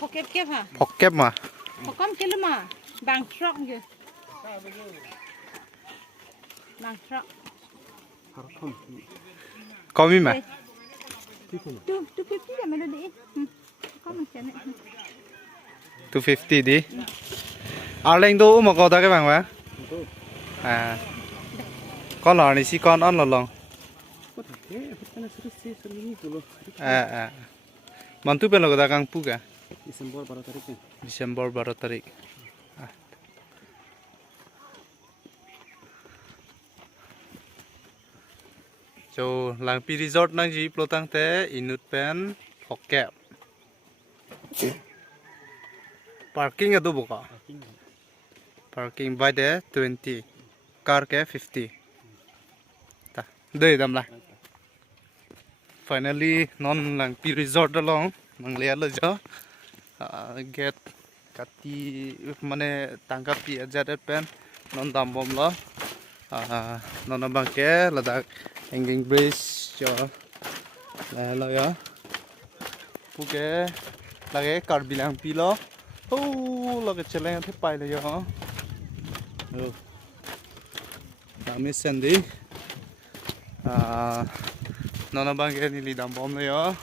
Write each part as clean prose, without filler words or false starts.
Phọc kép hả? Phọc kép mà. Phọc con kia mà bằng trọc kìa. Bằng trọc. Có mi mà. Tu 250 là mình đi. Có mình chén này. 250 đi. Lên đâu mà có ta cái bằng quá. À. Con lò này xí con on lò. À. Mantu pe logo ta kang pu ka? December 12 tarik. So Lankpi resort nang ji plotang te inut pen Phọc kép. Parking ado buka. Parking by the 20. Car ke 50. Ta. Dei dam la. Finally non Lankpi resort along mang le lo jo. Get kati mane tangkap pi ajaret pen non dam bom lo. Non abang ke ladak hanging bridge cho lo ya. Puke lage Karbi Lankpi lo. Lage cheleng the pai le yo. Kami sendi. Non abang ke ni lidam bom le yo.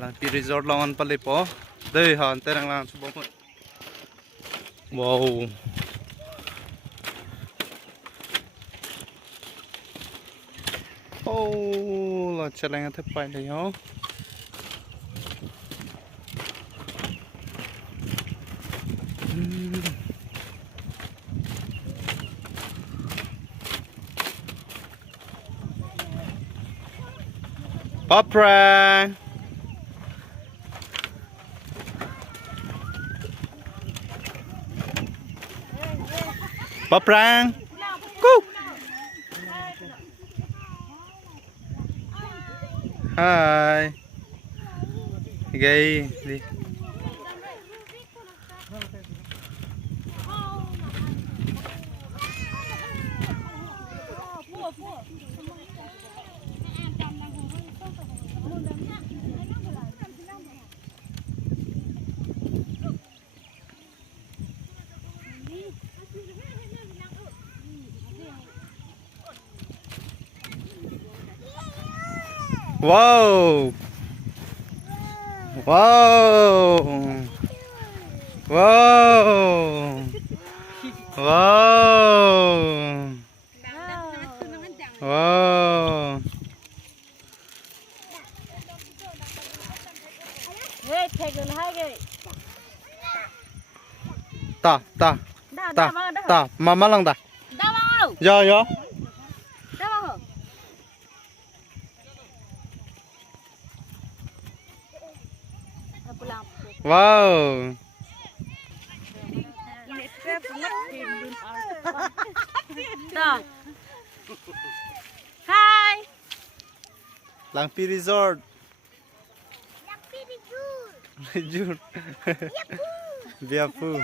Lankpi resort lawan pale po. Đây hả tên đang làm cho bố mẹ. Wow. Là chả lẽ thép bài này hả? Amtereng. Amtereng. Go. Hi. Gay đi. Wow. Wow. Wow. Wow. Wow. Ta, mama lang ta. Yo. Wow. Hi. Lankpi resort. Jun. Biapu.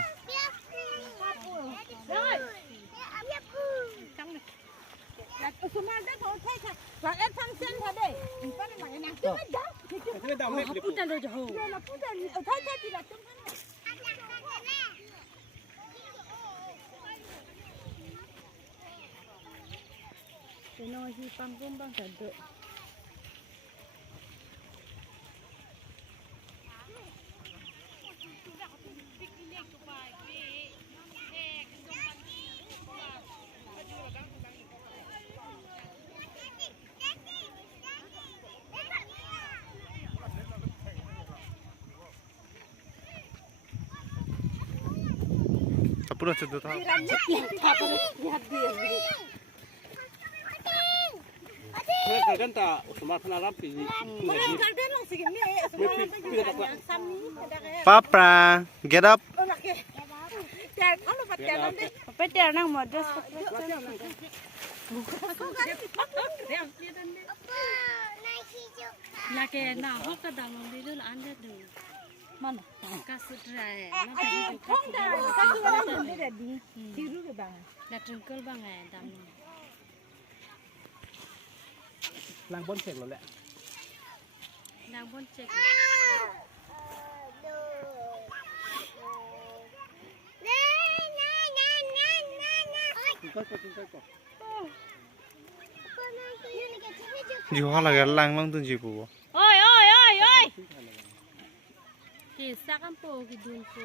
Nói gì bằng công bằng cả đợi. Apura chado ta. Kan ta semua penaram pi. Papa, get up. Peter nang modus. Laki na hok ka dalam dulu anda tu. Mana? Kasutrai. Hok dah. Kasutrai tu dia di. Tiru ke bang? Dah tungkol bang dam. Lang bon chen lo le. Nang bon cek. Jiwa lagi lang lang tuh jiwa. Oi oi oi oi. Kisah kan po gidun po.